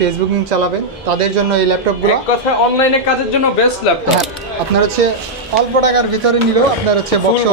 Facebooking চালাবেন তাদের জন্য এই ল্যাপটপগুলো এক কথায় অনলাইনে কাজের জন্য বেস্ট ল্যাপটপ। আপনার হচ্ছে অল্প টাকার ভিতরে নিলেও আপনার হচ্ছে বক্স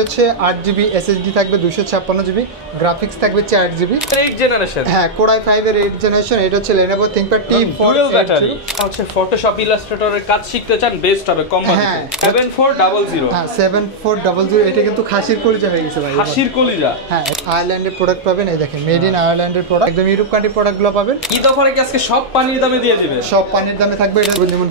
হচ্ছে 8GB SSD থাকবে, 256GB গ্রাফিক্স থাকবে 4GB, 8 জেনারেশন। হ্যাঁ, Core i5 এর 8 জেনারেশন। এটা হচ্ছে Lenovo ThinkPad T4 ব্যাটারি। হচ্ছে ফটোশপ ইলাস্ট্রেটরের কাজ শিখতে চান, বেস্ট হবে কোম্পানি। 7400। হ্যাঁ 7400। এটা কিন্তু খাসির কলিজা হয়ে গেছে ভাই, খাসির কলিজা। হ্যাঁ, আয়ারল্যান্ডের প্রোডাক্ট পাবেন, এই দেখেন মেড ইন আয়ারল্যান্ডের প্রোডাক্ট, একদম ইউরোপ কান্ট্রি প্রোডাক্টগুলো পাবেন। ঈদ অফারে কি আজকে সব পানির দামে দিয়ে দিবেন? সব পানির দামে থাকবে। এটা যেমন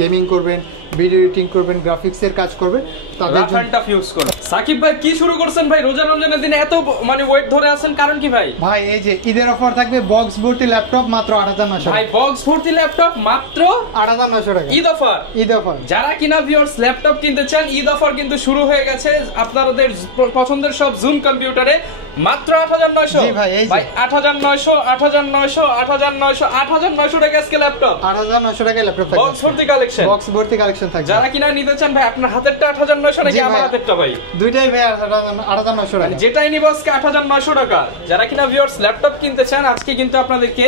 গেমিং করবেন, ভিডিও এডিটিং করবেন, গ্রাফিক্সের কাজ করবেন তাদের জন্য রাফানটা ফিউজ করুন। সাকিব ভাই কি শুরু করছেন ভাই? রোজা রমজানের দিনে এত মানে ওয়েট ধরে আছেন, কারণ কি ভাই? ভাই এই যে ঈদের অফার থাকবে, বক্স ভর্তি ল্যাপটপ মাত্র 8900 ভাই বক্স ভর্তি ল্যাপটপ মাত্র 8900 টাকা। Eid offer, Eid offer. যারা কিনা ভিউয়ার্স ল্যাপটপ কিনতে চান, ঈদ অফার কিন্তু শুরু হয়ে গেছে আপনাদের পছন্দের সব জুম কম্পিউটারে মাত্র 8900। জি ভাই, এই ভাই 8900 8900 8900 8900 টাকা আজকে ল্যাপটপ, 8900 টাকা ল্যাপটপ থাকবে, বক্স ভর্তি কালেকশন, বক্স ভর্তি কালেকশন থাকবে। যারা কিনা নিতে চান ভাই, আপনার হাতেরটা 8900 নাকি আমার হাতেরটা ভাই? দুইটাই ভাই 8900 টাকা, যেটাই নিব আজকে 8900 টাকা। যারা কিনা ভিউয়ার্স ল্যাপটপ কিনতে চান, আজকে কিন্তু আপনাদেরকে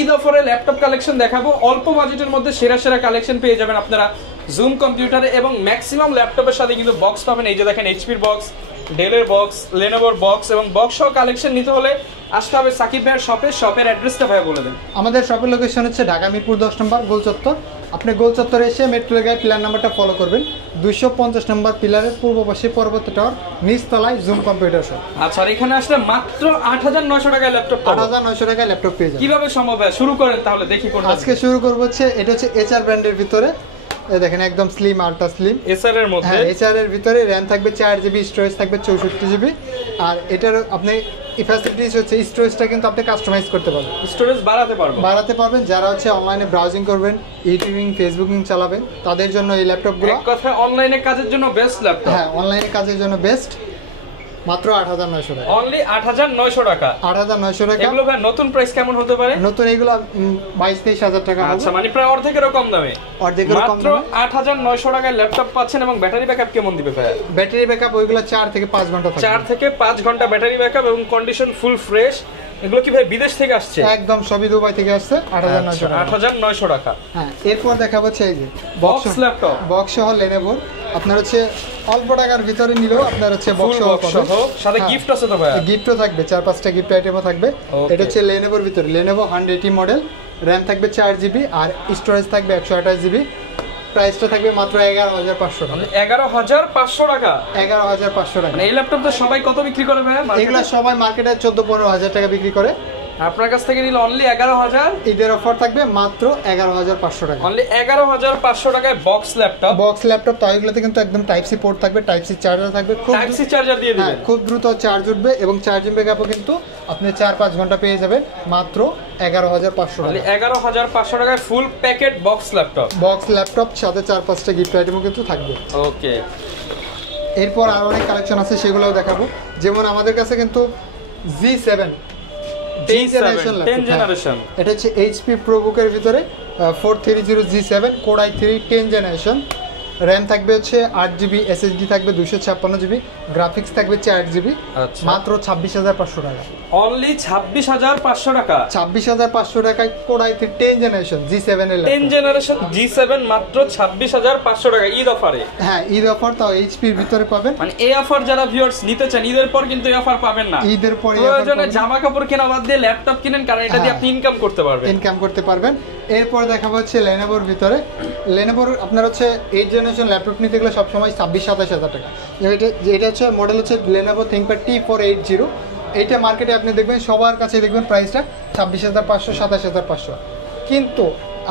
ঈদ অফারে ল্যাপটপ কালেকশন দেখাবো। অল্প বাজেটের মধ্যে সেরা সেরা কালেকশন পেয়ে যাবেন আপনারা জুম কম্পিউটারে, এবং ম্যাক্সিমাম ল্যাপটপের সাথে কিন্তু বক্স পাবেন। এই যে দেখেন এইচপির বক্স, ডেলের বক্স, লেনোভোর বক্স এবং বক্স সহ কালেকশন নিতে হলে আসতে হবে সাকিব ভাইয়ের শপে। শপের অ্যাড্রেসটা ভাই বলে দেন। আমাদের শপের লোকেশন হচ্ছে ঢাকা মিরপুর 10 নম্বর গোল চত্বর। আপনি গোল চত্বরে এসে মেট্রো রেলের পিলার নাম্বারটা ফলো করবেন, 250 নম্বর পিলারের পূর্ব পাশে পরবর্তী টাওয়ার, নিচতলায় জুম কম্পিউটার শপ। আচ্ছা, আর এখানে আসলে মাত্র 8900 টাকায় ল্যাপটপ, 8900 টাকায় ল্যাপটপ পেয়ে যাবেন। কিভাবে সম্ভব হয়? শুরু করেন তাহলে দেখি কোনটা। আজকে শুরু করব হচ্ছে, এটা হচ্ছে HR ব্র্যান্ডের ভিতরে, এই দেখেন একদম স্লিম, আলট্রা স্লিম এসআর এর মধ্যে। হ্যাঁ, HR এর ভিতরে RAM থাকবে 4GB, স্টোরেজ থাকবে 64GB। আর এটার আপনি ফ্যাসিলিটিস হচ্ছে স্টোরেজটা কিন্তু আপনি কাস্টমাইজ করতে পারবেন, স্টোরেজ বাড়াতে পারবেন। যারা হচ্ছে অনলাইনে ব্রাউজিং করবেন, ইউটিউবিং, ফেসবুকিং চালাবেন তাদের জন্য এই ল্যাপটপগুলো এক কথায় অনলাইনে কাজের জন্য বেস্ট ল্যাপটপ। হ্যাঁ, অনলাইনে কাজের জন্য বেস্ট, মাত্র 8900 টাকা, অনলি 8900 টাকা। 8900 টাকা। এগুলো ভাই নতুন প্রাইস কেমন হতে পারে? নতুন এগুলো 22-23 হাজার টাকা। আচ্ছা, মানে প্রায় অর্ধেকেরও কম দামে, অর্ধেকেরও কম মাত্র 8900 টাকায় ল্যাপটপ পাচ্ছেন। এবং ব্যাটারি ব্যাকআপ কেমন দিবে ভাই? ব্যাটারি ব্যাকআপ ওইগুলো 4 থেকে 5 ঘন্টা থাকবে, 4 থেকে 5 ঘন্টা ব্যাটারি ব্যাকআপ এবং কন্ডিশন ফুল ফ্রেশ। এগুলো কি ভাই বিদেশ থেকে আসছে? একদম সবই দুবাই থেকে আসছে। 8900 টাকা। 8900 টাকা। হ্যাঁ, এরপর দেখাবো হচ্ছে এই যে বক্স ল্যাপটপ, বক্স সহ Lenovo। আপনার হচ্ছে অল্প টাকার ভিতরে নিলেও আপনার হচ্ছে বক্স সহ সাথে গিফট আছে তো ভাই? গিফটও থাকবে, 4-5টা গিফট আইটেমও থাকবে। এটা হচ্ছে Lenovoর ভিতরে, Lenovo 180 মডেল, RAM থাকবে 4GB আর স্টোরেজ থাকবে 128GB। প্রাইসটা থাকবে মাত্র 11500 টাকা। 11500 টাকা, 11500 টাকা। মানে এই ল্যাপটপ তো সবাই কত বিক্রি করে ভাই? এগুলা সবাই মার্কেটে 14-15 হাজার টাকা বিক্রি করে, আপনার কাছ থেকে নিলে অনলি 11000। ঈদের অফার থাকবে মাত্র 11500 টাকা, অনলি 11500 টাকায় বক্স ল্যাপটপ। বক্স ল্যাপটপ তো এগুলোতে কিন্তু একদম টাইপ সি পোর্ট থাকবে, টাইপ সি চার্জার থাকবে, টাইপ সি চার্জার দিয়ে দিবেন, খুব দ্রুত চার্জ উঠবে এবং চার্জিং ব্যাকআপও কিন্তু আপনি 4-5 ঘন্টা পেয়ে যাবেন মাত্র 11500 টাকা। 11500 টাকায় ফুল packet box laptop, box laptop সাথে 4-5টা গিফট আইটেমও কিন্তু থাকবে। ওকে, এরপর আরো অনেক কালেকশন আছে, সেগুলোও দেখাবো। যেমন আমাদের কাছে কিন্তু G7 10 জেনারেশন, এটা হচ্ছে HP ProBook এর ভিতরে 430 G7 Core i3 10 generation. RAM থাকবে হচ্ছে 8GB, SSD থাকবে 256GB, গ্রাফিক্স থাকবে 4GB, মাত্র 26500 টাকা। অনলি 26500 টাকা। 26500 টাকায় Core i3 10 জেনারেশন G7 এর 10 জেনারেশন G7 মাত্র 26500 টাকা ঈদ অফারে। হ্যাঁ, ঈদ অফার তাও HP এর ভিতরে পাবেন। মানে এই অফার যারা ভিউয়ার্স নিতে চান, ঈদের পর কিন্তু এই অফার পাবেন না। ঈদের পরে প্রয়োজনে জামা কাপড় কেনা বাদ দিয়ে ল্যাপটপ কিনেন, কারণ এটা দিয়ে আপনি ইনকাম করতে পারবেন। এরপর দেখাবো হচ্ছে Lenovoর ভিতরে, Lenovoর আপনার হচ্ছে 8 জেনারেশন ল্যাপটপ নিতে গেলে সবসময় 26-27 হাজার টাকা। এটা হচ্ছে মডেল হচ্ছে Lenovo ThinkPad T480। এইটা মার্কেটে আপনি দেখবেন সবার কাছে দেখবেন প্রাইসটা 26500, 27500, কিন্তু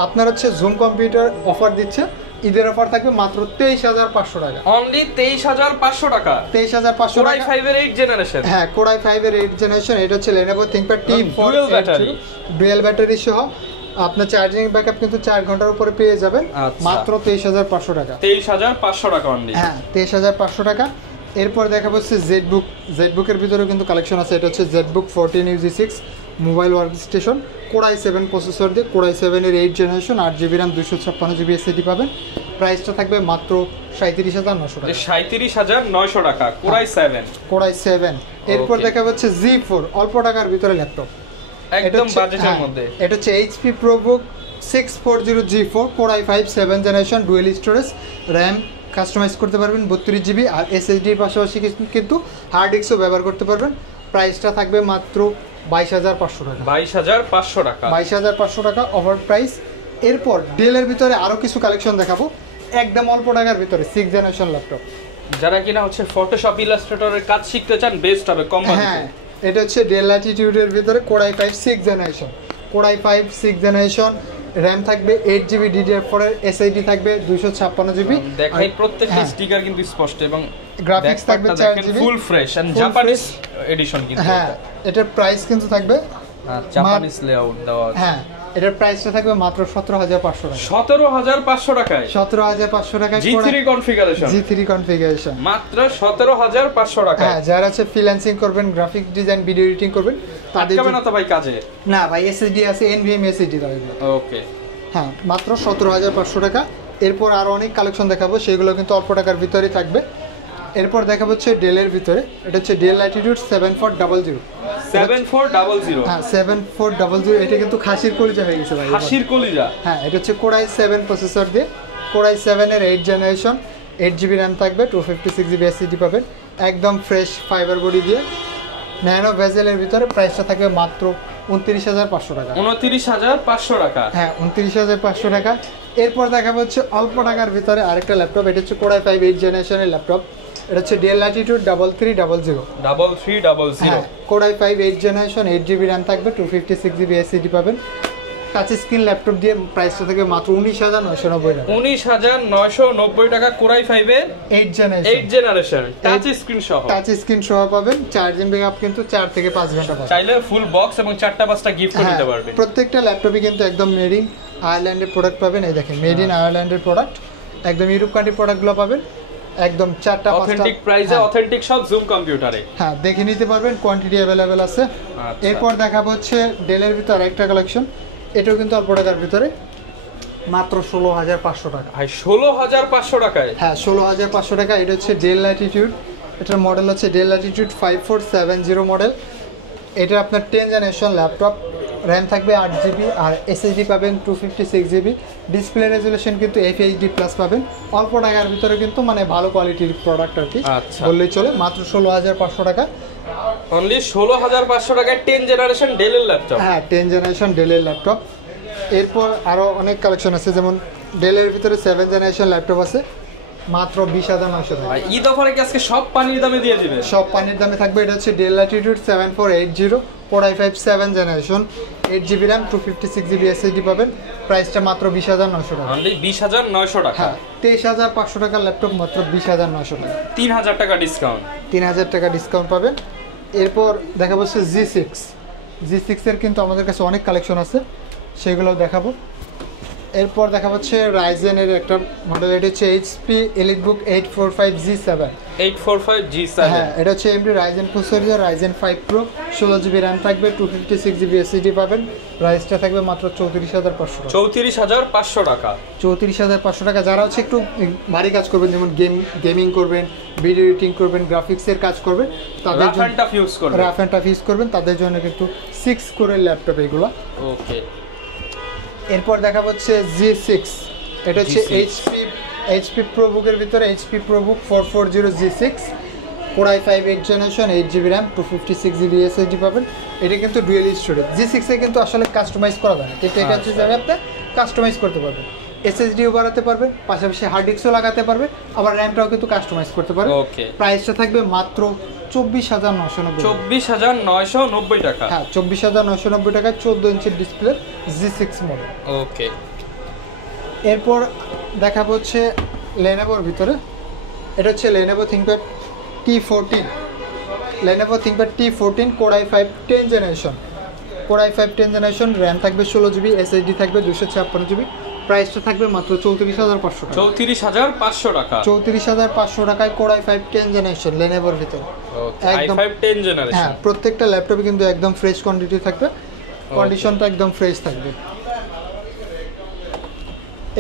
আপনার হচ্ছে জুম কম্পিউটার অফার দিচ্ছে, ঈদের অফার থাকবে মাত্র 23500 টাকা। অনলি 23500 টাকা। 23500 Core i5 এর 8 জেনারেশন। হ্যাঁ, Core i5 এর 8 জেনারেশন। এটা হচ্ছে Lenovo ThinkPad T4 dual battery সহ আপনার চার্জিং ব্যাকআপ কিন্তু 4 ঘন্টার উপরে পেয়ে যাবেন, মাত্র 23500 টাকা। 23500 টাকা অনলি। হ্যাঁ, 23500 টাকা। এরপর দেখাবো হচ্ছে জেডবুকের ভিতরেও কিন্তু কালেকশন আছে। এটা হচ্ছে ZBook 14 UG6 mobile work station, Core i7 processor দিয়ে, Core i7 এর 8 generation, 8GB RAM, 256GB SSD পাবেন। প্রাইসটা থাকবে মাত্র 37900 টাকা। 37900 টাকা Core i7। Core i7। এরপর দেখাবো হচ্ছে Z4 অল্প টাকার ভিতরে ল্যাপটপ। একদম বাজেটের মধ্যে। এটা হচ্ছে HP ProBook 640G4 Core i5 7th generation dual storage, RAM customize করতে পারবেন 32GB, আর SSD এর পাশাপাশি কিন্তু হার্ড ডিস্কও ব্যবহার করতে পারবেন। প্রাইসটা থাকবে মাত্র 22,500 টাকা। 22,500 টাকা, 22,500 টাকা অফার প্রাইস। এরপর ডেলের ভিতরে আরও কিছু কালেকশন দেখাবো একদম অল্প টাকার ভিতরে 6th জেনারেশন ল্যাপটপ। যারা কিনা হচ্ছে ফটোশপ ইলাস্ট্রেটরের কাজ শিখতে চান বেস্ট হবে কম বাজেটে। হ্যাঁ, এটা হচ্ছে ডেল ল্যাটিটিউডের ভিতরে Core i5 6th generation, Core i5 6th generation, RAM থাকবে 8GB DDR4 এর, SSD থাকবে 256GB। দেখাই প্রত্যেকটা স্টিকার কিন্তু স্পষ্ট এবং গ্রাফিক্স থাকবে 4GB, full fresh and Japanese edition কিন্তু। হ্যাঁ, এটার প্রাইস কিন্তু থাকবে জাপানিজ লেআউট দেওয়া আছে। হ্যাঁ, এটার প্রাইসটা থাকবে মাত্র 17,500 টাকা। 17,500 টাকায় 17,500 টাকায় G3 কনফিগারেশন, G3 কনফিগারেশন মাত্র 17,500 টাকা। হ্যাঁ, যারা হচ্ছে ফ্রিল্যান্সিং করবেন, গ্রাফিক ডিজাইন, ভিডিও এডিটিং করবেন তাদের আটকাবে না তো ভাই কাজে? না ভাই, SSD আছে, NVMe SSD দাও। ওকে, হ্যাঁ, মাত্র 17,500 টাকা। এরপর আরো অনেক কালেকশন দেখাবো, সেগুলো কিন্তু অল্প টাকার ভিতরেই থাকবে। এরপর দেখাবো হচ্ছে ডেলের ভিতরে, এটা হচ্ছে ডেল ল্যাটিটিউড 7400। 7400, হ্যাঁ 7400, এটা কিন্তু খাসির কলিজা হয়ে গেছে ভাই, খাসির কলিজা। হ্যাঁ, এটা হচ্ছে Core i7 প্রসেসর দিয়ে, Core i7 এর 8th জেনারেশন, 8GB RAM থাকবে, 256GB SSD পাবেন, একদম ফ্রেশ ফাইবার বডি দিয়ে ন্যানো ভেজেলের ভিতরে। প্রাইসটা থাকবে মাত্র 29,500 টাকা। 29,500 টাকা, হ্যাঁ 29,500 টাকা। এরপর দেখাবো হচ্ছে অল্প টাকার ভিতরে আরেকটা ল্যাপটপ, এটা হচ্ছে Core i5 8th জেনারেশনের ল্যাপটপ, এটা হচ্ছে del Latitude 3300। 3300, Core i5 8th generation, 8GB RAM থাকবে, 256GB SSD পাবেন, টাচ স্ক্রিন ল্যাপটপ দিয়ে। প্রাইসটা থেকে মাত্র 19,990 টাকা। 19,990 টাকা Core i5 এর 8th generation, 8th generation touch screen সহ। টাচ স্ক্রিন সহ পাবেন, চার্জিং ব্যাকআপ কিন্তু 4 থেকে 5 ঘন্টা পাবেন। চাইলে ফুল বক্স এবং 4টা-5টা গিফট দিতে পারবেন। প্রত্যেকটা ল্যাপটপই কিন্তু একদম মেড ইন আয়ারল্যান্ডের প্রোডাক্ট পাবেন। এই দেখেন, মেড ইন আয়ারল্যান্ডের প্রোডাক্ট, একদম ইউরোপ কান্ট্রি প্রোডাক্টগুলো পাবেন, একদম 4টা 5টা অথেন্টিক প্রাইসে, অথেন্টিক সব জুম কম্পিউটারে। হ্যাঁ, দেখে নিতে পারবেন, কোয়ান্টিটি अवेलेबल আছে। এরপর দেখাবো হচ্ছে ডেলের ভিতর একটা কালেকশন, এটাও কিন্তু অল্প টাকার ভিতরে, মাত্র 16,500 টাকা। ভাই 16,500 টাকায়? হ্যাঁ 16,500 টাকা। এটা হচ্ছে ডেল ল্যাটিটিউড, এটার মডেল হচ্ছে ডেল ল্যাটিটিউড 5470 মডেল। এটা আপনার 10th জেনারেশন ল্যাপটপ, র্যাম থাকবে 8GB আর SSD পাবেন 256GB। ডিসপ্লে রেজুলেশন কিন্তু FHD প্লাস পাবেন। অল্প টাকার ভিতরে কিন্তু মানে ভালো কোয়ালিটির প্রোডাক্ট আর কি বললেই চলে, মাত্র 16,500 টাকা। অনলি 16,500 টাকায় 10th জেনারেশন ডেলের ল্যাপটপ। হ্যাঁ 10th জেনারেশন ডেলের ল্যাপটপ। এরপর আরও অনেক কালেকশন আছে, যেমন ডেলের ভিতরে 7th জেনারেশন ল্যাপটপ আছে, মাত্র 20,900 টাকা। ঈদ অফারে কি আজকে সব পানির দামে দিয়ে দিবেন? সব পানির দামে থাকবে। এটা হচ্ছে del Latitude 7480 Core i5 7th generation, 8GB RAM, 256GB SSD পাবেন। প্রাইসটা মাত্র 20,900 টাকা। অনলি 20,900 টাকা। হ্যাঁ 23,500 টাকার ল্যাপটপ, মাত্র 20,900 টাকা। 3,000 টাকা ডিসকাউন্ট, 3,000 টাকা ডিসকাউন্ট পাবেন। এরপর দেখাবো হচ্ছে G6 এর কিন্তু আমাদের কাছে অনেক কালেকশন আছে, সেগুলো দেখাবো। এরপর দেখা হচ্ছে রাইজেনের একটা মডেল, এটা হচ্ছে HP EliteBook 845G7। 845G7, হ্যাঁ এটা হচ্ছে AMD Ryzen processor, Ryzen 5 Pro, 16GB RAM থাকবে, 256GB SSD পাবেন। প্রাইসটা থাকবে মাত্র 34,500 টাকা। 34,500 টাকা, 34,500 টাকা। যারা হচ্ছে একটু ভারী কাজ করবেন, যেমন গেমিং করবেন, ভিডিও এডিটিং করবেন, গ্রাফিক্সের কাজ করবেন, তাদের জন্য রাফ অ্যান্ড টাফ ইউজ করবেন, তাদের জন্য কিন্তু 6 কোরের ল্যাপটপ এগুলো। ওকে। এরপর দেখা হচ্ছে G6, এটা হচ্ছে HP ProBook এর ভিতরে HP ProBook 440G6, Core i5 8th generation, 8GB RAM, 256GB SSD পাবেন। এটা কিন্তু ডুয়াল স্টোরেজ। G6 এ কিন্তু আসলে কাস্টমাইজ করা যায় না, কিন্তু এটা হচ্ছে যাবে আপনি কাস্টমাইজ করতে পারবেন, SSDও বাড়াতে পারবেন, পাশাপাশি হার্ড ডিস্কও লাগাতে পারবে, আবার র্যামটাও কিন্তু কাস্টমাইজ করতে পারবে। ওকে। প্রাইসটা থাকবে মাত্র 24,990। 24,990 টাকা। হ্যাঁ 24,990 টাকা, 14 ইঞ্চির ডিসপ্লে G6 মডেল। ওকে। এরপর দেখাবো হচ্ছে লেনোভোর ভিতরে, এটা হচ্ছে Lenovo ThinkPad T14, Lenovo ThinkPad T14 Core i5 10th generation, Core i5 10th generation, RAM থাকবে 16GB, SSD থাকবে 256GB। প্রাইসটা থাকবে মাত্র 34,500 টাকা। 34,500 টাকা। 34,500 টাকায় Core i5 10th জেনারেশন লেনোভোর ভিতরে, একদম i5 10th জেনারেশন। হ্যাঁ প্রত্যেকটা ল্যাপটপে কিন্তু একদম ফ্রেশ কোয়ান্টিটি থাকবে, কন্ডিশনটা একদম ফ্রেশ থাকবে।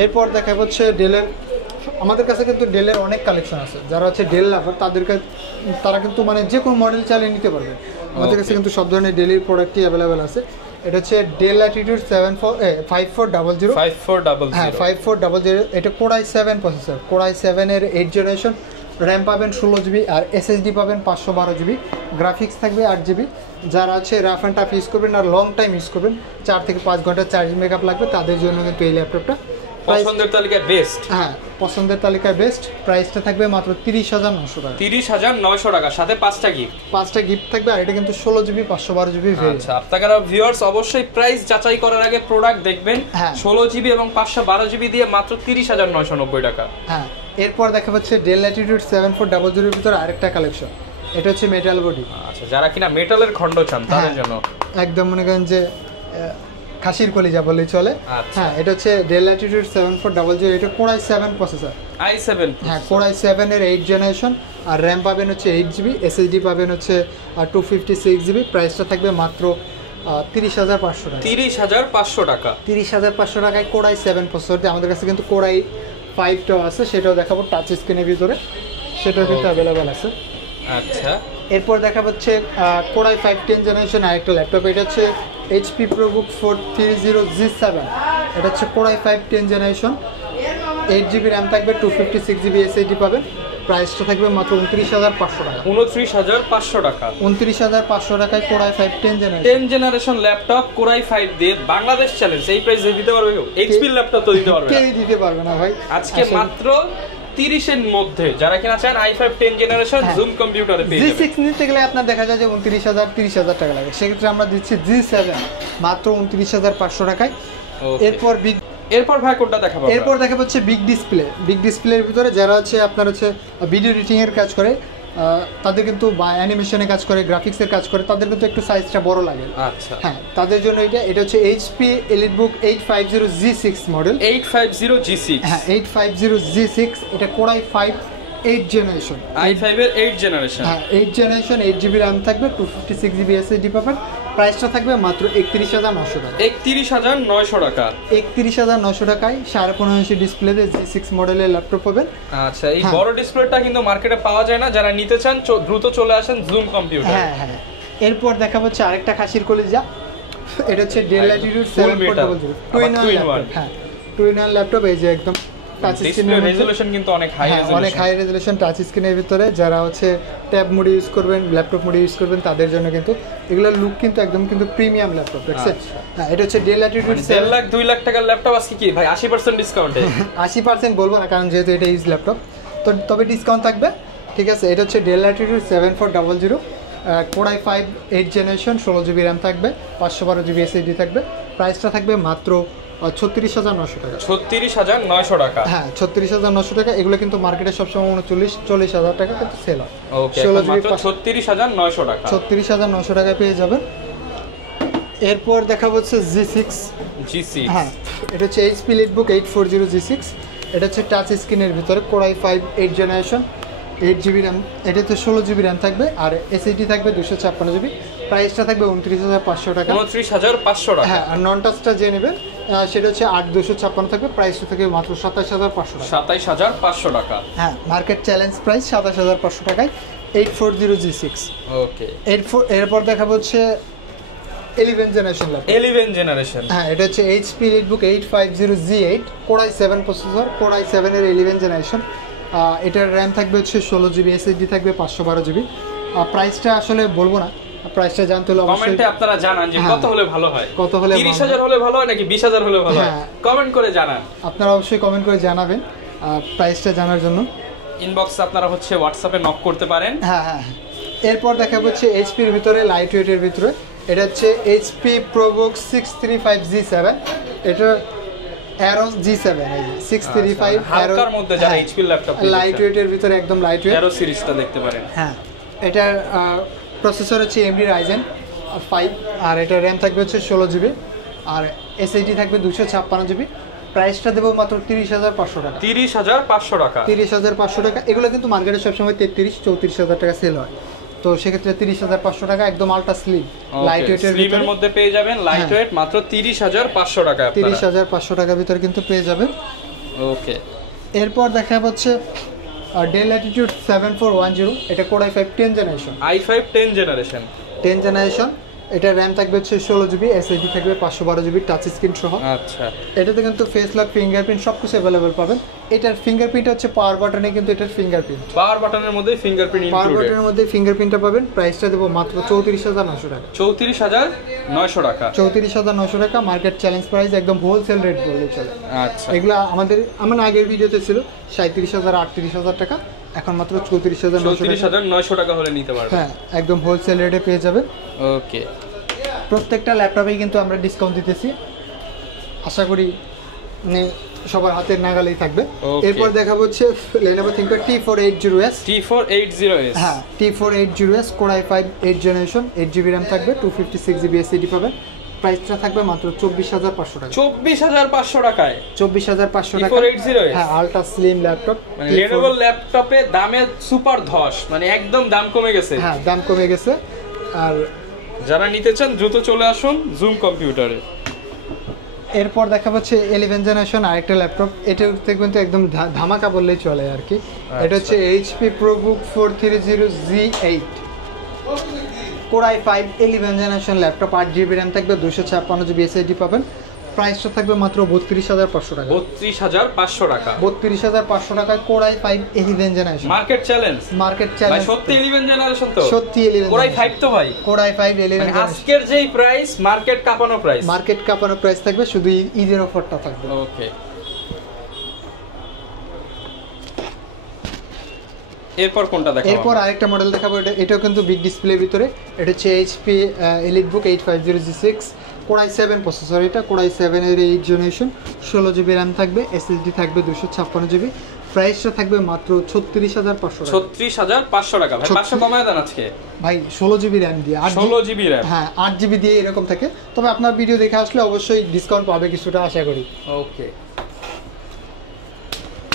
এরপর দেখা হচ্ছে ডেলের, আমাদের কাছে কিন্তু ডেলের অনেক কালেকশন আছে। যারা হচ্ছে ডেল লাভার তারা কিন্তু মানে যে কোনো মডেল চালিয়ে নিতে পারবে। আমাদের কাছে কিন্তু সব ধরনের ডেলির প্রোডাক্টই অ্যাভেলেবেল আছে। এটা হচ্ছে ডেল ল্যাটিটিউড 5400 হ্যাঁ 5400 এটা core i7 processor, core i7 এর 8 জেনারেশন, র্যাম পাবেন 16 জিবি আর এসএসডি পাবেন 512 জিবি, গ্রাফিক্স থাকবে 8 জিবি। যারা আছে রাফ অ্যান্ড টাফ ইউজ করবেন আর লং টাইম ইউজ করবেন, 4 থেকে 5 ঘন্টা চার্জিং ব্যাকআপ লাগবে, তাদের জন্য কিন্তু এই ল্যাপটপটা পছন্দের তালিকায় বেস্ট। হ্যাঁ পছন্দের তালিকায় বেস্ট। প্রাইসটা থাকবে মাত্র 30900 টাকা। 30900 টাকা, সাথে 5টা গিফট থাকবে। আর এটা কিন্তু 16 জিবি 512 জিবি। আচ্ছা আপনারা ভিউয়ার্স অবশ্যই প্রাইস যাচাই করার আগে প্রোডাক্ট দেখবেন। 16 জিবি এবং 512 জিবি দিয়ে মাত্র 30990 টাকা। হ্যাঁ এরপর দেখা যাচ্ছে ডেল ল্যাটিটিউড 7400 এর ভিতরে আরেকটা কালেকশন, এটা হচ্ছে মেটাল বডি। আচ্ছা যারা কিনা মেটালের খণ্ড চান তাদের জন্য একদম মনে করেন যে খাসির কলিজা বললেই চলে। হ্যাঁ এটা হচ্ছে ডেল ল্যাটিটিউড 7400, এটা কোর i7 প্রসেসর, i7 হ্যাঁ কোর i7 এর 8 জেনারেশন, আর র্যাম পাবেন হচ্ছে 8 জিবি, এসএসডি পাবেন হচ্ছে 256 জিবি। প্রাইসটা থাকবে মাত্র 30500 টাকা। 30500 টাকা। 30500 টাকায় কোর i7 প্রসেসর দিয়ে। আমাদের কাছে কিন্তু কোর i5টাও আছে, সেটাও দেখাবো টাচ স্ক্রিনের ভিতরে, সেটাও কিন্তু অ্যাভেলেবেল আছে। আচ্ছা এরপর দেখা হচ্ছে কোর i5 10 জেনারেশন আরেকটা ল্যাপটপ, এটা হচ্ছে HP ProBook 430G7, এটা হচ্ছে core i5 10 generation, 8 GB RAM থাকবে, 256 জিবি এসএসডি পাবেন। প্রাইসটা থাকবে মাত্র 29500 টাকা। 29500 টাকা। 29500 টাকায় core i5 10 generation laptop core i5 দিয়ে বাংলাদেশ চ্যালেঞ্জ এই প্রাইসে দিতে পারবে কেউ? HP ল্যাপটপ তো দিতে পারবে না, কেউই দিতে পারবে না ভাই। আজকে মাত্র 30 এর মধ্যে যারা কিনা চান i5 10 জেনারেশন জুম কম্পিউটারে পেয়ে যাবেন। G6 নিতে গেলে আপনার দেখা যায় যে 29000 টাকা লাগে, সেক্ষেত্রে আমরা দিচ্ছি G7 মাত্র 29500 টাকায়। এরপর ভাই কোনটা দেখাবো? এরপর দেখাবো হচ্ছে বিগ ডিসপ্লের ভিতরে যারা আছে আপনার হচ্ছে ভিডিও এডিটিং এর কাজ করে, তাদের কিন্তু বা অ্যানিমেশনে কাজ করে, গ্রাফিক্সের কাজ করে, তাদের কিন্তু একটু সাইজটা বড় লাগে। আচ্ছা হ্যাঁ তাদের জন্য এটা হচ্ছে HP EliteBook 850G6 model. 850G6 হ্যাঁ 850G6, এটা কোর i5 8 জেনারেশন, i5 এর 8 জেনারেশন। হ্যাঁ 8 জেনারেশন, 8 জিবি র্যাম থাকবে, 256 জিবি এসএসডি পাবেন। প্রাইসটা থাকবে মাত্র 31900 টাকা। 31900 টাকা। 31900 টাকায় 15.5 ইঞ্চি ডিসপ্লেতে G6 মডেলের ল্যাপটপ পাবেন। আচ্ছা এই বড় ডিসপ্লেটা কিন্তু মার্কেটে পাওয়া যায় না, যারা নিতে চান দ্রুত চলে আসেন জুম কম্পিউটার। হ্যাঁ এরপর দেখা হচ্ছে আরেকটা খাসির কলিজা, এটা হচ্ছে ডেল ল্যাটিটিউড 7400 2-in-1 হ্যাঁ 2-in-1 ল্যাপটপ। এই যে একদম টাচ স্ক্রিনের রেজোলিউশন কিন্তু অনেক হাই রেজোলিউশন টাচ স্ক্রিনের ভিতরে যারা হচ্ছে ট্যাব মোড ইউজ করবেন, ল্যাপটপ মোড ইউজ করবেন, তাদের জন্য কিন্তু এগুলোর লুক কিন্তু একদম কিন্তু প্রিমিয়াম ল্যাপটপ দেখছেন। হ্যাঁ এটা হচ্ছে ডেল ল্যাটিটিউড 1.5 লাখ 2 লাখ টাকার ল্যাপটপ আজকে কি ভাই 80% ডিসকাউন্টে? 80% বলবো না, কারণ যেহেতু এটা ইউজ ল্যাপটপ, তো তবে ডিসকাউন্ট থাকবে, ঠিক আছে। এটা হচ্ছে del Latitude 7400, core i5 8 generation, 16 GB RAM থাকবে, 512 জিবি এসএসডি থাকবে। প্রাইসটা থাকবে মাত্র 36900 টাকা। 36900 টাকা। হ্যাঁ 36900 টাকা। এগুলো কিন্তু মার্কেটে সবসময় 40,000 টাকা কিন্তু সেল হয়। ওকে মাত্র 36900 টাকা। 36900 টাকায় পেয়ে যাবেন। এরপর দেখা হচ্ছে G6। হ্যাঁ এটা হচ্ছে HP EliteBook 840G6, এটা হচ্ছে টাচ স্ক্রিনের ভিতরে, core i5 8 generation, 8 GB RAM, এটাতে 16 জিবি র্যাম থাকবে, আর এসএসডি থাকবে 256 জিবি। প্রাইসটা থাকবে 29500 টাকা। 29500 টাকা। হ্যাঁ আর নন টাচটা যে নেবেন সেটা হচ্ছে 8256 থাকবে, প্রাইসটা থেকে মাত্র 27500 টাকা। 27500 টাকা। হ্যাঁ মার্কেট চ্যালেঞ্জ প্রাইস 27500 টাকায় 840G6। ওকে এরপর দেখাবো হচ্ছে 11 জেনারেশন ল্যাপটপ। 11 জেনারেশন, হ্যাঁ এটা হচ্ছে HP EliteBook 850G8, core i7 processor, core i7 এর 11 জেনারেশন। এটার র্যাম থাকবে হচ্ছে 16 জিবি, এসএসডি থাকবে 512 জিবি। প্রাইসটা আসলে বলবো না, প্রাইসটা জানতে হলে অবশ্যই কমেন্টে আপনারা জানান যে কত হলে ভালো হয়, কত হলে 30000 হলে ভালো হয় নাকি 20000 হলে ভালো হয়, কমেন্ট করে জানান। আপনারা অবশ্যই কমেন্ট করে জানাবেন প্রাইসটা জানার জন্য। ইনবক্সে আপনারা হচ্ছে হোয়াটসঅ্যাপে নক করতে পারেন। হ্যাঁ এরপর দেখা হচ্ছে HP এর ভিতরে লাইট ওয়েটের ভিতরে, এটা হচ্ছে HP ProBook 635G7, এটা Aeros G7 এই 635 হালকার মধ্যে যারা HP ল্যাপটপ লাইট ওয়েটের ভিতরে, একদম লাইট ওয়েট Aeros সিরিজটা দেখতে পারেন। হ্যাঁ এটার প্রসেসর হচ্ছে AMD Ryzen 5, আর এটা র্যাম থাকবে হচ্ছে 16 জিবি, আর এসএসডি থাকবে 256 জিবি। প্রাইসটা দেবো মাত্র 30500 টাকা। 30500 টাকা। 30500 টাকা। এগুলো কিন্তু মার্কেটে সবসময় 33-34 টাকা সেল হয়, তো সেক্ষেত্রে 30500 টাকা একদম আলট্রা স্লিম লাইট ওয়েটের স্লিমের মধ্যে পেয়ে যাবেন, লাইট ওয়েট মাত্র 30500 টাকা। 30500 টাকার ভিতরে কিন্তু পেয়ে যাবেন। ওকে এরপর দেখা হচ্ছে ডেল ল্যাটিটিউড 7410, এটা core i5 10 generation. i5 10 generation, এটা র্যাম থাকবে হচ্ছে 16GB, এসএসডি থাকবে 512GB টাচ স্ক্রিন সহ। আচ্ছা, এটাতে কিন্তু ফেস লক, ফিঙ্গারপ্রিন্ট সবকিছু अवेलेबल পাবেন। এটার ফিঙ্গারপ্রিন্ট হচ্ছে পাওয়ার বাটনে, কিন্তু এটার ফিঙ্গারপ্রিন্ট পাওয়ার বাটনের মধ্যে ফিঙ্গারপ্রিন্ট ইনক্লুডেড। পাওয়ার বাটনের মধ্যে ফিঙ্গারপ্রিন্টটা পাবেন। প্রাইসটা দেব মাত্র 34900 টাকা। 34900 টাকা। 34900 টাকা মার্কেট চ্যালেঞ্জ প্রাইস, একদম হোলসেল রেট বললে চলে। আচ্ছা, এগুলা আমার আগের ভিডিওতে ছিল 37000 38000 টাকা, এখন মাত্র 34900 টাকা হলে নিতে পারবেন। হ্যাঁ, একদম হোলসেল রেটে পেয়ে যাবেন। ওকে, প্রত্যেকটা ল্যাপটপেই কিন্তু আমরা ডিসকাউন্ট দিতেছি, আশা করি মানে সবার হাতের নাগালেই থাকবে। এরপর দেখাবো হচ্ছে Lenovo ThinkPad T480S। T480S, হ্যাঁ, T480S Core i5 8th generation, 8GB RAM থাকবে, 256GB SSD পাবেন। প্রাইসটা থাকবে মাত্র 24500 টাকা। 24500 টাকায় 24500 টাকা T480S। হ্যাঁ, আলট্রা স্লিম ল্যাপটপ। মানে Lenovo ল্যাপটপে দামে সুপার ধস, মানে একদম দাম কমে গেছে। হ্যাঁ, দাম কমে গেছে। আর যারা নিতে চান দ্রুত চলে আসুন জুম কম্পিউটারে। এরপর দেখা হচ্ছে 11 জেনারেশন আরেকটা ল্যাপটপ, এটাতে কিন্তু একদম ধামাকা বললেই চলে আর কি। এটা হচ্ছে HP ProBook 430Z8 Core i5 11 generation laptop, 8GB RAM থাকবে, 256GB SSD পাবেন। প্রাইসটা থাকবে মাত্র 32500 টাকা। 32500 টাকা। 32500 টাকায় Core i5 11 generation, market challenge. ভাই সত্যি 11 জেনারেশন তো? সত্যি 11 Core i5 তো ভাই। Core i5 11 মানে আজকের যেই প্রাইস, মার্কেট কাঁপানো প্রাইস। মার্কেট কাঁপানো প্রাইস থাকবে, শুধু ঈদের অফারটা থাকবে। ওকে, এরপর কোনটা দেখাবো? এরপর আরেকটা মডেল দেখাবো, এটাও কিন্তু বিগ ডিসপ্লের ভিতরে। এটা হচ্ছে HP EliteBook 850G6 Core i7 processor, এটা Core i7 এর 8th জেনারেশন, 16GB RAM থাকবে, SSD থাকবে 256GB। প্রাইসটা থাকবে মাত্র 36500 টাকা। 36500 টাকা। ভাই 500 কমায় দেন আজকে ভাই, 16GB RAM দিয়ে, 16GB RAM, হ্যাঁ 8GB দিয়ে এরকম থাকে। তবে আপনার ভিডিও দেখে আসলে অবশ্যই ডিসকাউন্ট পাবে কিছুটা, আশা করি। ওকে,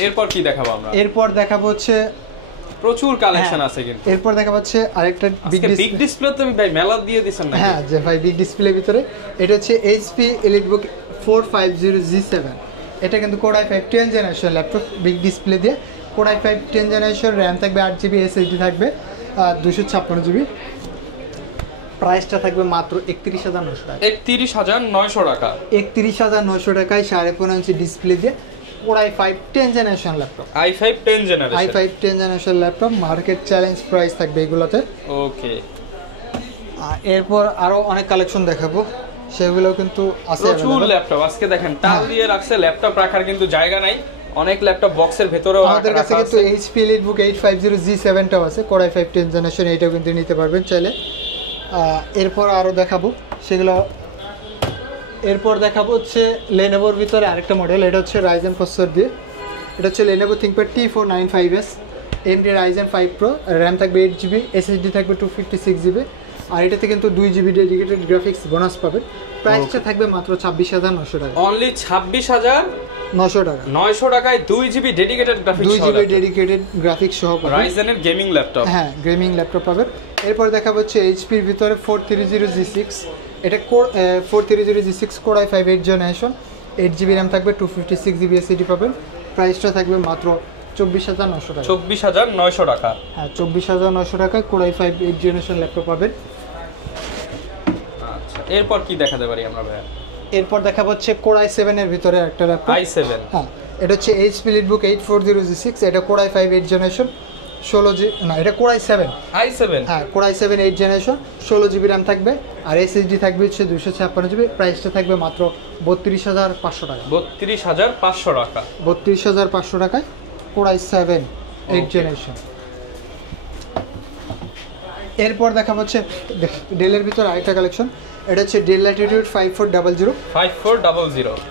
এরপর কি দেখাবো আমরা? এরপর দেখাবো হচ্ছে প্রচুর কালেকশন আছে কিন্তু। এরপর দেখা যাচ্ছে আরেকটা বিগ ডিসপ্লে তো ভাই মেলা দিয়ে দিবেন না? হ্যাঁ, যে ভাই বিগ ডিসপ্লের ভিতরে এটা হচ্ছে HP EliteBook 450G7। এটা কিন্তু Core i5 10th generation laptop, big display দিয়ে। Core i5 10th generation, RAM থাকবে 8GB, SSD থাকবে 256GB। প্রাইসটা থাকবে মাত্র 31900 টাকা। 31900 টাকা। 31900 টাকায় 5.5 ইঞ্চি ডিসপ্লে দিয়ে Core i5 10th generation laptop, i5 10th generation, i5 10th generation laptop. Market challenge price থাকবে এগুলোতে। ওকে, এরপর আরো অনেক কালেকশন দেখাবো, সেগুলো কিন্তু আছে। প্রচুর ল্যাপটপ আজকে দেখেন টাল দিয়ে রাখছে, ল্যাপটপ রাখার কিন্তু জায়গা নাই। অনেক ল্যাপটপ বক্সের ভেতরেও আমাদের কাছে কিন্তু HP EliteBook 850G7 টাও আছে, Core i5 10th জেনারেশন, এটাও কিন্তু নিতে পারবেন চাইলে। এরপর আরো দেখাবো সেগুলো। এরপর দেখাবো হচ্ছে Lenovoর ভিতরে আরেকটা মডেল, এটা হচ্ছে Ryzen প্রসেসর দিয়ে। এটা হচ্ছে Lenovo ThinkPad T495S AMD Ryzen 5 Pro, RAM থাকবে 8GB, SSD থাকবে 256GB। আর এটাতে কিন্তু 2GB ডেডিকেটেড গ্রাফিক্স বোনাস পাবেন। প্রাইসটা থাকবে মাত্র 26900 টাকা। অনলি 26900 টাকা। 900 টাকায় 2GB dedicated graphics, 2GB dedicated graphics সহ Ryzen এর গেমিং ল্যাপটপ। হ্যাঁ, গেমিং ল্যাপটপ পাবেন। এরপর দেখাবো হচ্ছে HP এর ভিতরে 430G6। এটা 430G6 Core i5 8th generation, 8GB RAM থাকবে, 256GB SSD পাবেন। প্রাইসটা থাকবে মাত্র 24900 টাকা। 24900 টাকা। হ্যাঁ, 24900 টাকায় Core i5 8th generation laptop পাবেন। আচ্ছা, এরপর কি দেখাতে পারি আমরা ভাই? এরপর দেখাবো হচ্ছে Core i7 এর ভিতরে একটা ল্যাপটপ, i7। হ্যাঁ, এটা হচ্ছে HP EliteBook 840G6, এটা Core i5 8th generation, 16GB, না এটা Core i7। হ্যাঁ, Core i7 8th generation, 16GB RAM থাকবে, আর SSD থাকবে হচ্ছে 256GB। প্রাইসটা থাকবে মাত্র 32500 টাকা। 32500 টাকা। 32500 টাকায় Core i7 8th জেনারেশন। এরপর দেখা হচ্ছে ডেলের ভিতর আরেকটা কালেকশন, এটা হচ্ছে Dell Latitude 5400।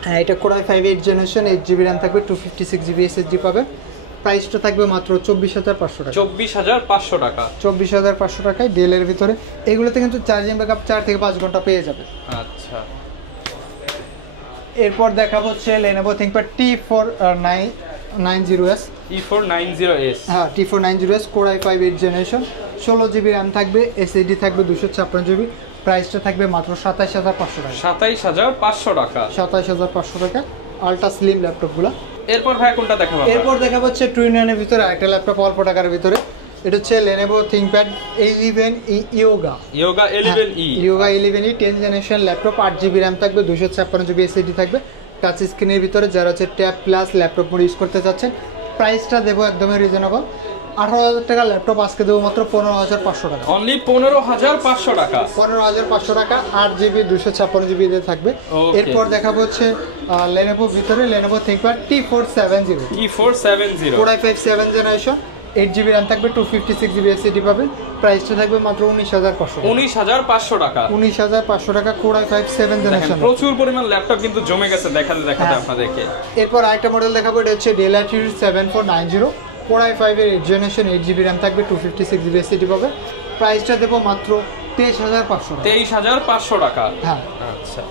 হ্যাঁ, এটা Core i5 8th generation, 8GB RAM থাকবে, 256GB SSD পাবেন। প্রাইসটা থাকবে মাত্র 24500 টাকা। 24500 টাকা। 24500 টাকায় ডেলের ভিতরে। এগুলোতে কিন্তু চার্জিং ব্যাকআপ 4 থেকে 5 ঘন্টা পেয়ে যাবে। আচ্ছা, এরপর দেখাবো হচ্ছে Lenovo ThinkPad T490S। হ্যাঁ, T490S Core i5 8th generation, 16GB RAM থাকবে, SSD থাকবে 256GB। প্রাইসটা থাকবে মাত্র 27500 টাকা। 27500 টাকা। 27500 টাকা আলট্রা স্লিম ল্যাপটপগুলো। এরপর ভাই কোনটা দেখাবো? এরপর দেখাবো হচ্ছে টুইন এর ভিতরে একটা ল্যাপটপ, অল্প টাকার ভিতরে। এটা হচ্ছে Lenovo ThinkPad 11e Yoga 11e Yoga 11e 10th generation laptop, 8GB RAM থাকবে, 256GB SSD থাকবে, টাচ স্ক্রিনের ভিতরে। যারা হচ্ছে tab plus laptop mode use করতে চাচ্ছেন, প্রাইসটা দেবো একদমই রিজনেবল। 18,000 টাকা ল্যাপটপ আজকে দেবো মাত্র 15,500 টাকা। অনলি 15,500 টাকা। 15,500 টাকা, 8GB 256GB দিয়ে থাকবে। এরপর দেখাবো হচ্ছে Lenovo ভিতরে Lenovo ThinkPad T470 Core i5 7th generation, 8GB RAM থাকবে, 256GB SSD পাবেন। প্রাইসটা থাকবে মাত্র 19,500 টাকা। 19,500 টাকা। 19,500 টাকা Core i5 7th জেনারেশন। প্রচুর পরিমাণ ল্যাপটপ কিন্তু জমে গেছে দেখাতে আপনাদেরকে। এরপর আরেকটা মডেল দেখাবো, এটা হচ্ছে Dell Latitude 7490 Core i5 এর 8th জেনারেশন, 8GB RAM থাকবে, 256GB SSD পাবে। প্রাইসটা দেবো মাত্র 23,500 টাকা। 23,500 টাকা। হ্যাঁ আচ্ছা,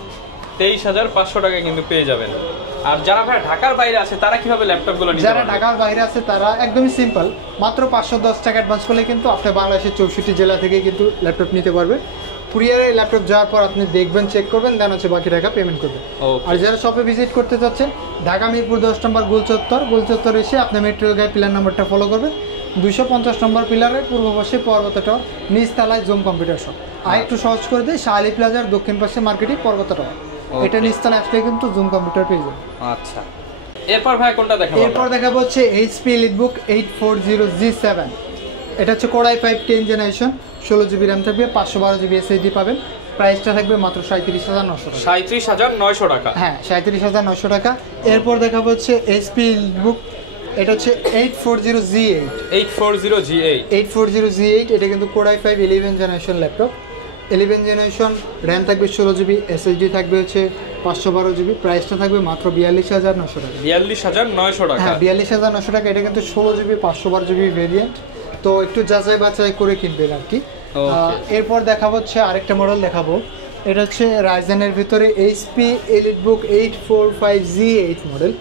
23,500 টাকা কিন্তু পেয়ে যাবেন। আর যারা ভাই ঢাকার বাইরে আছে তারা কিভাবে ল্যাপটপগুলো নিতে পারবে? যারা ঢাকার বাইরে আছে তারা একদমই সিম্পল, মাত্র 510 টাকা অ্যাডভান্স করলে কিন্তু আপনি বাংলাদেশের 64 জেলা থেকে কিন্তু ল্যাপটপ নিতে পারবেন। কুরিয়ারে ল্যাপটপ যাওয়ার পর আপনি দেখবেন, চেক করবেন, দেন হচ্ছে বাকি টাকা পেমেন্ট করবেন। আর যারা শপে ভিজিট করতে চাচ্ছেন, ঢাকা মিরপুর 10 নম্বর গোলচত্বর এসে আপনি মেট্রো গায়ে পিলার নাম্বারটা ফলো করবেন। 250 নম্বর পিলারের পূর্ব পাশে পর্বত টাওয়ার, নিচতলায় জুম কম্পিউটার শপ। আর একটু সহজ করে দেয়, শাহ আলী প্লাজার দক্ষিণ পাশে মার্কেটিং পর্বত টাওয়ার, এটা নিচতলা আসলে কিন্তু জুম কম্পিউটার পেয়ে যাবেন। আচ্ছা, এরপর ভাই কোনটা দেখাবো? এরপর দেখাবো হচ্ছে HP EliteBook 840G7। এটা হচ্ছে Core i5 10th generation, 16GB RAM থাকবে, 512GB SSD পাবেন। প্রাইসটা থাকবে মাত্র 37,900 টাকা। 37,900 টাকা। হ্যাঁ, 37,900 টাকা। এরপর দেখাবো হচ্ছে HP EliteBook, এটা হচ্ছে 840G8 840G8। এটা কিন্তু Core i5 11th generation laptop, 11th generation, RAM থাকবে 16GB, SSD থাকবে হচ্ছে 512GB। প্রাইসটা থাকবে মাত্র 42,900 টাকা। 42,900 টাকা। হ্যাঁ, 42,900 টাকা। এটা কিন্তু 16GB 512GB ভেরিয়েন্ট, তো একটু যাচাই বাছাই করে কিনবেন আর কি। এরপর দেখাবো হচ্ছে আরেকটা মডেল দেখাবো, এটা হচ্ছে রাইজেনের ভিতরে HP EliteBook 845G8 মডেল।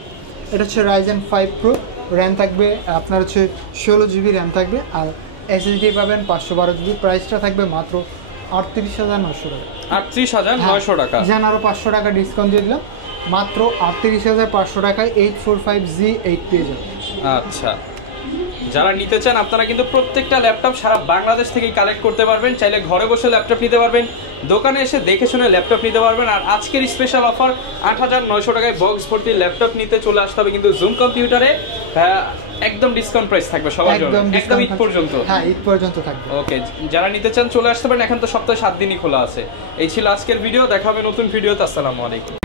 এটা হচ্ছে Ryzen 5 Pro, RAM থাকবে আপনার হচ্ছে 16GB RAM থাকবে, আর SSD পাবেন 512GB। প্রাইসটা থাকবে মাত্র 38,900 টাকা। 38,900 টাকা। যেন আরো 500 টাকা ডিসকাউন্ট দিয়ে দিলাম, মাত্র 38,500 টাকায় 845G8 পেয়ে যাবেন। আচ্ছা, যারা নিতে চান আপনারা কিন্তু প্রত্যেকটা ল্যাপটপ সারা বাংলাদেশ থেকেই কালেক্ট করতে পারবেন। চাইলে ঘরে বসে ল্যাপটপ নিতে পারবেন, দোকানে এসে দেখে শুনে ল্যাপটপ নিতে পারবেন। আর আজকের স্পেশাল অফার 8,900 টাকায় বক্স ভর্তি ল্যাপটপ নিতে চলে আসতে হবে কিন্তু জুম কম্পিউটারে। একদম ডিসকাউন্ট প্রাইস থাকবে সবার জন্য, একদম ঈদ পর্যন্ত। হ্যাঁ, ঈদ পর্যন্ত থাকবে। ওকে, যারা নিতে চান চলে আসতে পারেন, এখন তো সপ্তাহে 7 দিনই খোলা আছে। এই ছিল আজকের ভিডিও, দেখা হবে নতুন ভিডিওতে। আসসালামু আলাইকুম।